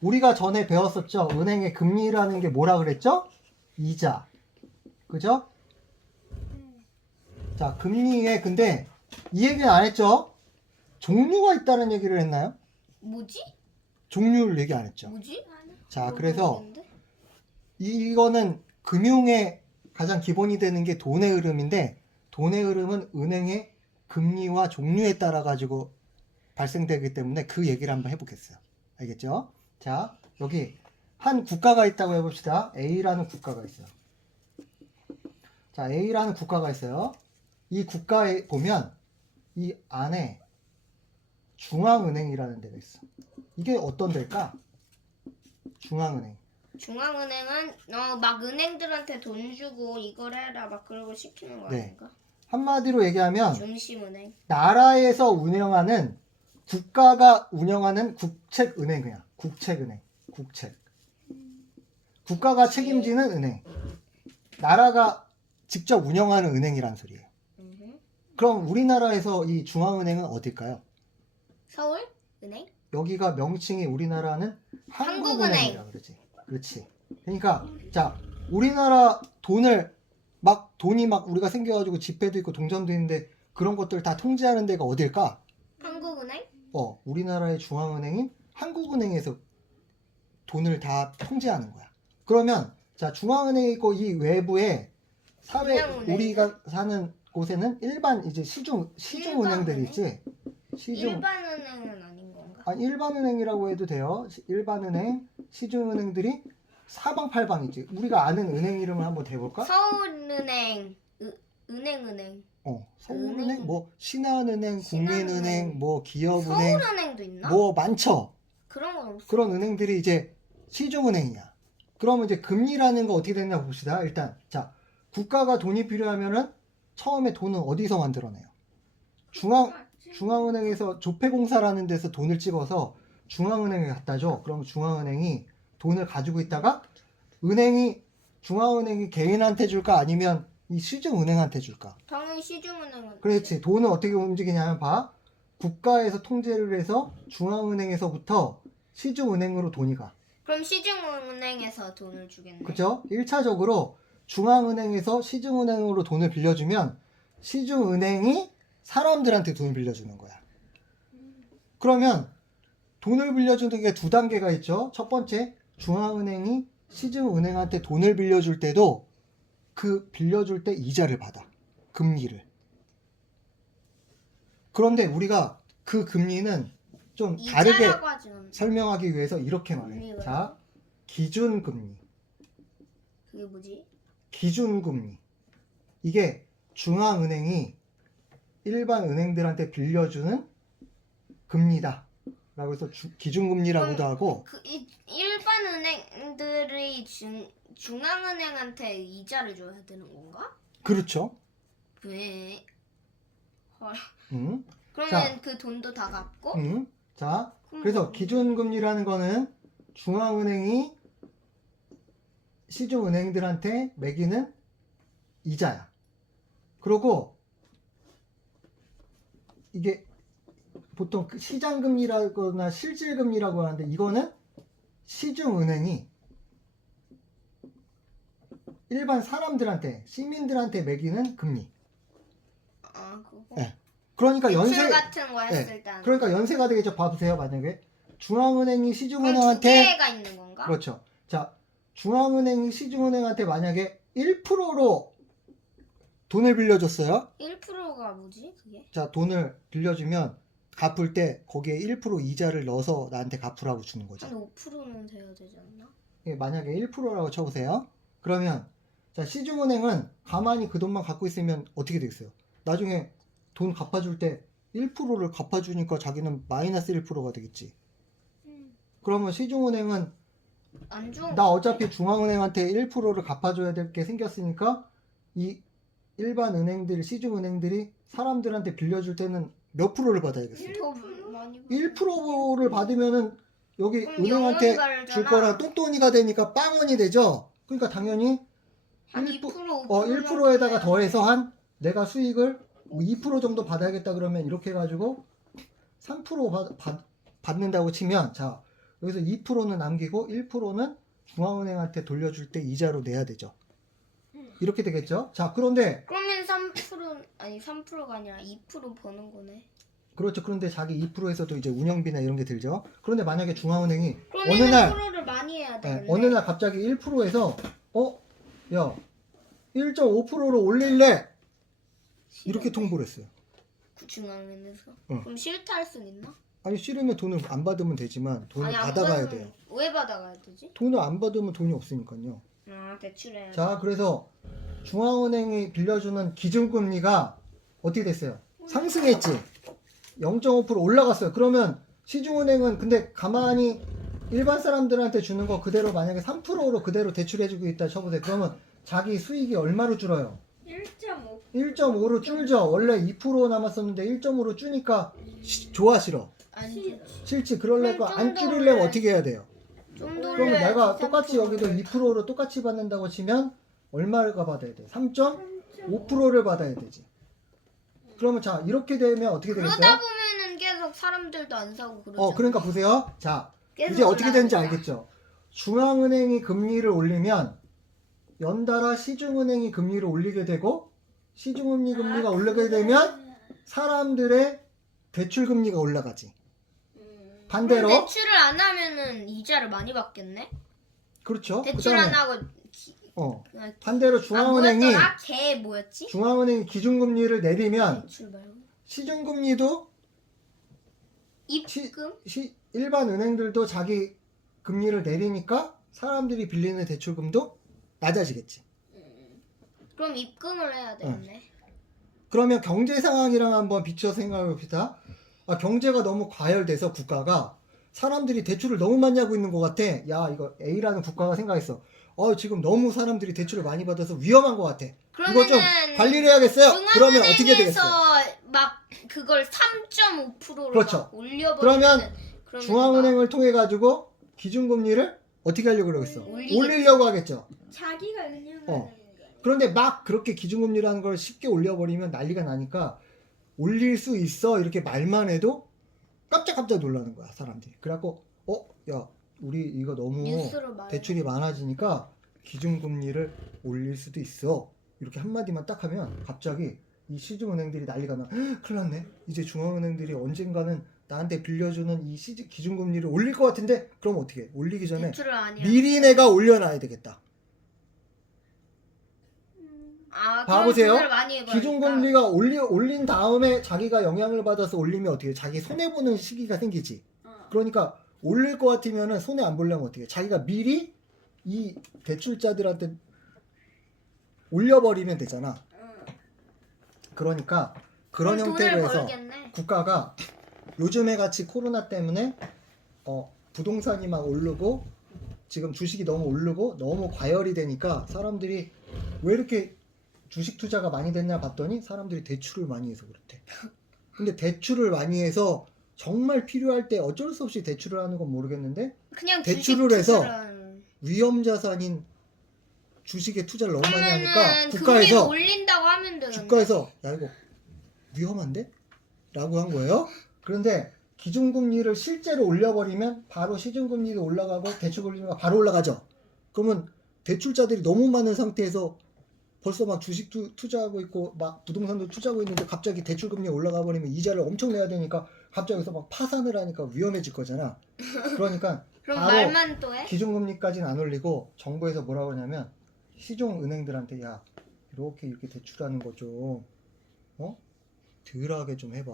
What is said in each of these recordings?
우리가 전에 배웠었죠. 은행의 금리라는 게 뭐라 그랬죠? 이자. 그죠? 자, 금리에 근데 이 얘기는 안 했죠? 종류가 있다는 얘기를 했나요? 뭐지? 종류를 얘기 안 했죠. 뭐지? 자, 그래서 모르겠는데? 이거는 금융의 가장 기본이 되는 게 돈의 흐름인데 돈의 흐름은 은행의 금리와 종류에 따라 가지고 발생되기 때문에 그 얘기를 한번 해보겠어요. 알겠죠? 자, 여기 한 국가가 있다고 해봅시다. A라는 국가가 있어요. 자, A라는 국가가 있어요. 이 국가에 보면 이 안에 중앙은행이라는 데가 있어. 이게 어떤 데일까? 중앙은행. 중앙은행은 막 은행들한테 돈 주고 이걸 해라 막 그러고 시키는 거 네. 아닌가? 한마디로 얘기하면 중심은행. 나라에서 운영하는 국가가 운영하는 국책은행이야. 국책은행. 국책. 국가가 책임지는 은행. 나라가 직접 운영하는 은행이란 소리예요. 그럼 우리나라에서 이 중앙은행은 어딜까요? 서울은행? 여기가 명칭이 우리나라는 한국은행이라 그러지. 그렇지. 그러니까 자, 우리나라 돈이 막 우리가 생겨가지고 지폐도 있고 동전도 있는데 그런 것들 다 통제하는 데가 어딜까? 한국은행? 우리나라의 중앙은행인 한국은행에서 돈을 다 통제하는 거야. 그러면 자, 중앙은행이 있고 이 외부에 사회 그냥 우리가 사는 곳에는 일반 이제 시중은행들이 있지. 일반은행은 아닌 건가? 일반은행이라고 해도 돼요. 일반은행, 시중은행들이 사방팔방이지. 우리가 아는 은행 이름을 한번 대볼까? 서울은행, 은행. 서울은행, 은행. 뭐 신한은행, 신한은행. 국민은행, 뭐 기업은행, 서울은행도 있나? 뭐 많죠. 그런 건 없어. 그런 은행들이 이제 시중은행이야. 그러면 이제 금리라는 거 어떻게 되냐 봅시다. 일단 자, 국가가 돈이 필요하면은 처음에 돈은 어디서 만들어내요? 중앙은행에서 조폐공사라는 데서 돈을 찍어서 중앙은행에 갖다 줘. 그럼 중앙은행이 돈을 가지고 있다가 중앙은행이 개인한테 줄까 아니면 이 시중은행한테 줄까? 당연히 시중은행은. 그렇지. 돈은 어떻게 움직이냐면 봐. 국가에서 통제를 해서 중앙은행에서부터 시중은행으로 돈이 가. 그럼 시중은행에서 돈을 주겠네. 그죠? 1차적으로 중앙은행에서 시중은행으로 돈을 빌려주면 시중은행이 사람들한테 돈을 빌려주는 거야. 그러면 돈을 빌려주는 게 두 단계가 있죠. 첫 번째, 중앙은행이 시중은행한테 돈을 빌려줄 때도 그 빌려줄 때 이자를 받아. 금리를. 그런데 우리가 그 금리는 좀 다르게 이자라고 하진 않는데. 설명하기 위해서 이렇게 말해. 금리가 자, 기준금리. 그게 뭐지? 기준금리. 이게 중앙은행이 일반 은행들한테 빌려주는 금리다. 라고 해서 기준금리라고도 하고. 일반 은행들이 중앙은행한테 이자를 줘야 되는 건가? 그렇죠. 왜? 헐. 그러면 그러면 그 돈도 다 갚고? 자, 그래서 기준금리라는 거는 중앙은행이 시중은행들한테 매기는 이자야. 그리고 이게 보통 시장금리라거나 실질금리라고 하는데 이거는 시중은행이 일반 사람들한테 시민들한테 매기는 금리. 그거. 네. 그러니까 대출 같은 거 했을 때. 그러니까 연세가 되겠죠. 봐보세요. 만약에 중앙은행이 그럼 두 시중은행한테 개가 있는 건가? 그렇죠. 자, 중앙은행이 시중은행한테 만약에 1%로 돈을 빌려줬어요. 1%가 뭐지? 그게? 자, 돈을 빌려주면 갚을 때 거기에 1% 이자를 넣어서 나한테 갚으라고 주는 거지. 한 5%는 돼야 되지 않나? 만약에 1%라고 쳐보세요. 그러면 자, 시중은행은 가만히 그 돈만 갖고 있으면 어떻게 되겠어요? 나중에 돈 갚아줄 때 1%를 갚아주니까 자기는 마이너스 1%가 되겠지. 그러면 시중은행은 안 좋은 나 어차피 중앙은행한테 1%를 갚아줘야 될 게 생겼으니까 이 일반 은행들, 시중은행들이 사람들한테 빌려줄 때는 몇 프로를 받아야겠어요? 더 많이 1%를 받으면은 여기 그럼 은행한테 영원 줄 벌잖아. 거랑 똥돈이가 되니까 빵원이 되죠? 그러니까 당연히 한 1%, 2%, 1%에다가 더해서 한 내가 수익을 2% 정도 받아야겠다 그러면 이렇게 해가지고 3% 받는다고 치면 자, 여기서 2%는 남기고 1%는 중앙은행한테 돌려줄 때 이자로 내야 되죠. 이렇게 되겠죠. 자, 그런데 그러면 3% 아니 3%가 아니라 2% 버는 거네. 그렇죠. 그런데 자기 2%에서도 이제 운영비나 이런 게 들죠. 그런데 만약에 중앙은행이 그러면 어느 날 프로를 많이 해야 되겠네. 어느 날 갑자기 1%에서 야 1.5%로 올릴래 이렇게 통보를 했어요. 그 중앙은행에서. 응. 그럼 싫다 할 순 있나? 아니 싫으면 돈을 안 받으면 되지만 돈을 아니, 안 받아가야 받으면 돼요. 왜 받아가야 되지? 돈을 안 받으면 돈이 없으니까요. 아 대출해야. 자, 그래서 중앙은행이 빌려주는 기준금리가 어떻게 됐어요? 상승했지. 0.5% 올라갔어요. 그러면 시중은행은 근데 가만히 일반 사람들한테 주는 거 그대로 만약에 3%로 그대로 대출해주고 있다 쳐보세요. 그러면 자기 수익이 얼마로 줄어요? 1.5. 1.5로 줄죠. 원래 2% 남았었는데 1.5로 줄니까 좋아 싫어? 안 싫어. 싫지. 그러려고 그럼 안 좀더 줄이려면 올려야지. 어떻게 해야 돼요? 좀더 그러면 올려야지. 내가 똑같이 3%. 여기도 2%로 똑같이 받는다고 치면 얼마가 받아야 돼? 3.5%를 받아야 되지. 그러면 자 이렇게 되면 어떻게 되겠어요? 그러다 보면은 계속 사람들도 안 사고 그러죠. 그러니까 보세요. 자 계속 이제 어떻게 되는지 올라가니까. 알겠죠? 중앙은행이 금리를 올리면 연달아 시중은행이 금리를 올리게 되고 시중금리 금리가 올라가게 되면 사람들의 대출 금리가 올라가지. 반대로 그럼 대출을 안 하면은 이자를 많이 받겠네. 그렇죠. 대출 안 하고 반대로 중앙은행이 뭐였더라? 걔 뭐였지? 중앙은행이 기준금리를 내리면 대출 말고 시중금리도 입금? 일반 은행들도 자기 금리를 내리니까 사람들이 빌리는 대출금도 낮아지겠지. 그럼 입금을 해야 되겠네. 그러면 경제 상황이랑 한번 비춰 생각해 봅시다. 경제가 너무 과열돼서 국가가 사람들이 대출을 너무 많이 하고 있는 것 같아. 야, 이거 A라는 국가가 생각했어. 지금 너무 사람들이 대출을 많이 받아서 위험한 것 같아. 이거 좀 관리를 해야겠어요. 그러면 어떻게 되겠어? 막 그걸 3.5%로 그렇죠. 막 올려버리면 그러면 중앙은행을 통해 가지고 기준금리를 어떻게 하려고 그러겠어? 올리겠지. 올리려고 하겠죠. 자기가 은행을 어. 그런데 막 그렇게 기준금리라는 걸 쉽게 올려버리면 난리가 나니까 올릴 수 있어 이렇게 말만 해도 깜짝깜짝 놀라는 거야 사람들이. 그래갖고 야 우리 이거 너무 뉴스로 말해. 대출이 많아지니까 기준금리를 올릴 수도 있어 이렇게 한마디만 딱 하면 갑자기 이 시중은행들이 난리가 나. 큰일 났네. 이제 중앙은행들이 언젠가는 나한테 빌려주는 이 기준금리를 올릴 것 같은데 그럼 어떻게 해? 올리기 전에 대출을 아니야. 미리 내가 올려놔야 되겠다. 봐보세요. 기준금리가 올린 다음에 자기가 영향을 받아서 올리면 어떻게 해? 자기 손해보는 시기가 생기지. 그러니까 올릴 것 같으면 손해 안 보려면 어떻게 해? 자기가 미리 이 대출자들한테 올려버리면 되잖아. 그러니까 그런 형태로 해서 국가가 요즘에 같이 코로나 때문에 부동산이 막 오르고 지금 주식이 너무 오르고 너무 과열이 되니까 사람들이 왜 이렇게 주식 투자가 많이 됐냐 봤더니 사람들이 대출을 많이 해서 그렇대. 근데 대출을 많이 해서 정말 필요할 때 어쩔 수 없이 대출을 하는 건 모르겠는데 그냥 대출을 해서 위험 자산인 주식에 투자를 너무 많이 하니까 국가에서 올린다고 하면 되는데. 주가에서 야 이거 위험한데? 라고 한 거예요. 그런데 기준금리를 실제로 올려버리면 바로 시중금리도 올라가고 대출금리가 바로 올라가죠. 그러면 대출자들이 너무 많은 상태에서 벌써 막 주식 투자하고 있고 막 부동산도 투자하고 있는데 갑자기 대출금리 올라가 버리면 이자를 엄청 내야 되니까 갑자기 여기서 막 파산을 하니까 위험해질 거잖아. 그러니까 그럼 바로 말만 또 해? 기준금리까지는 안 올리고 정부에서 뭐라고 하냐면 시중은행들한테 야 이렇게 대출하는 거 좀 덜하게 좀 해봐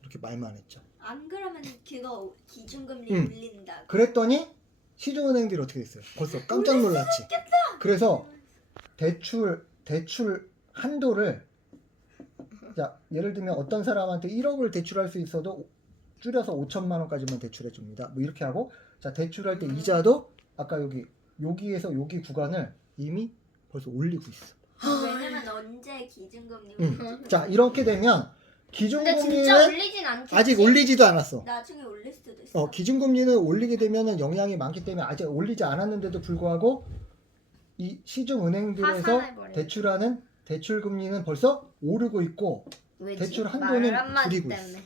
이렇게 말만 했죠. 안 그러면 그거 기준금리 응. 올린다. 그랬더니 시중은행들이 어떻게 됐어요? 벌써 깜짝 놀랐지. 그래서 대출 한도를 자 예를 들면 어떤 사람한테 1억을 대출할 수 있어도 줄여서 5천만 원까지만 대출해 줍니다. 뭐 이렇게 하고 자 대출할 때 이자도 아까 여기에서 여기 구간을 이미 벌써 올리고 있어. 왜냐면 언제 기준금리 자 이렇게 되면 근데 진짜 기준금리는 올리진 않겠지. 아직 올리지도 않았어. 나중에 올릴 수도 있어. 기준금리는 올리게 되면은 영향이 많기 때문에 아직 올리지 않았는데도 불구하고 이 시중은행들에서 파산해버려. 대출하는 대출금리는 벌써 오르고 있고 왜지? 대출 한도는 말 한마디 줄이고 있어. 때문에.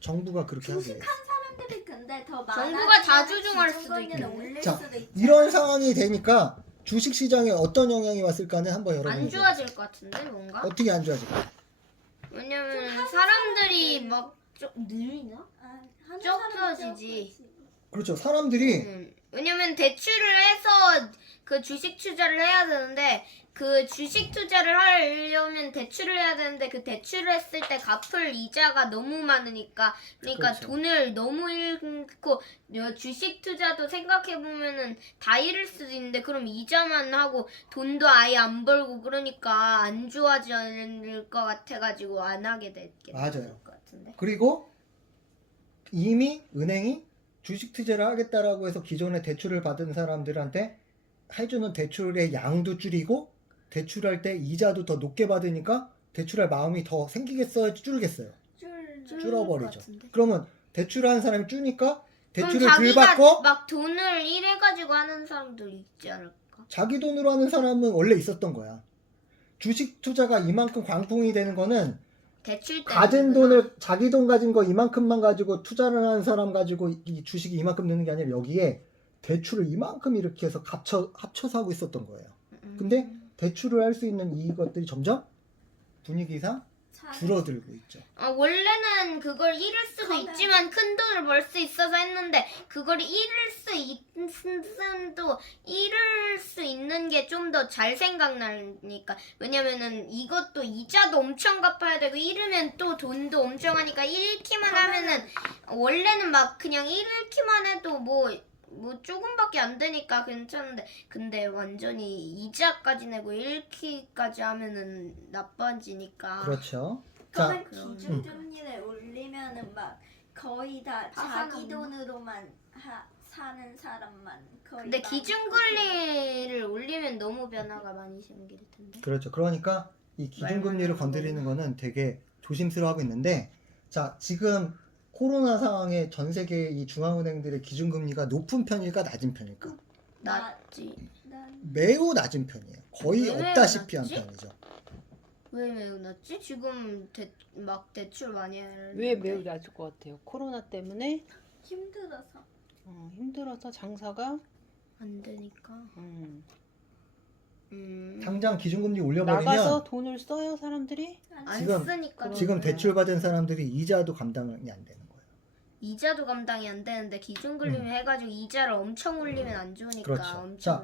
정부가 그렇게 하게 해. 주식한 사람들이 근데 근데 더 정부가 다 조종할 수도 기준금리는 있겠네. 올릴 자, 수도 있잖아. 이런 상황이 되니까 주식 시장에 어떤 영향이 왔을까는 한번 여러분이 안 좋아질 것 같은데 뭔가? 어떻게 안 좋아질까? 왜냐면 사람들이 막 좀 느리나? 아, 하는 쩍져지지. 사람은 그렇죠. 사람들이 왜냐면 대출을 해서 그 주식 투자를 해야 되는데 그 주식 투자를 하려면 대출을 해야 되는데 그 대출을 했을 때 갚을 이자가 너무 많으니까 그러니까 그렇죠. 돈을 너무 잃고 주식 투자도 생각해 보면은 다 잃을 수도 있는데 그럼 이자만 하고 돈도 아예 안 벌고 그러니까 안 좋아질 것 같아가지고 안 하게 될것 맞아요. 같은데. 그리고 이미 은행이 주식 투자를 하겠다라고 해서 기존에 대출을 받은 사람들한테 해주는 대출의 양도 줄이고 대출할 때 이자도 더 높게 받으니까 대출할 마음이 더 생기겠어요? 줄겠어요? 줄어버리죠. 그러면 대출하는 사람이 줄니까 대출을 그럼 덜 자기가 받고 막 돈을 이래가지고 하는 사람들 있지 않을까? 자기 돈으로 하는 사람은 원래 있었던 거야. 주식 투자가 이만큼 광풍이 되는 거는 대출 때문에 가진 돈을 자기 돈 가진 거 이만큼만 가지고 투자를 하는 사람 가지고 이 주식이 이만큼 느는 게 아니라 여기에 대출을 이만큼 이렇게 해서 합쳐서 하고 있었던 거예요. 근데 대출을 할 수 있는 이것들이 점점 분위기상 줄어들고 있죠. 원래는 그걸 잃을 수도 커면. 있지만 큰 돈을 벌 수 있어서 했는데 그걸 잃을 수 있는 게 좀 더 잘 생각나니까 왜냐면은 이것도 이자도 엄청 갚아야 되고 잃으면 또 돈도 엄청 하니까 잃기만 하면은 원래는 막 그냥 잃기만 해도 뭐 조금밖에 안 되니까 괜찮은데 근데 완전히 이자까지 내고 잃기까지 하면은 나빠지니까 그렇죠. 그러면 자, 기준금리를 올리면은 막 거의 다 다 자기 사는 돈으로만 사는 사람만 거의 근데 많고. 기준금리를 올리면 너무 변화가 많이 생길 텐데. 그렇죠. 그러니까 이 기준금리를 건드리는 거는 되게 조심스러워하고 있는데 자, 지금 코로나 상황에 전 세계 이 중앙은행들의 기준금리가 높은 편일까 낮은 편일까? 낮지. 매우 낮은 편이에요. 거의 왜 매우 없다시피 한 낮지? 편이죠. 왜 매우 낮지? 지금 막 대출 많이 하는데. 왜 매우 낮을 것 같아요? 코로나 때문에 힘들어서. 힘들어서 장사가 안 되니까. 당장 기준금리 올려버리면 나가서 돈을 써요 사람들이? 안 지금- 쓰니까. 지금 대출 받은 사람들이 이자도 감당이 안 되는 거예요. 이자도 감당이 안 되는데 기준금리 해가지고 이자를 엄청 올리면 안 좋으니까 그렇죠. 엄청 자,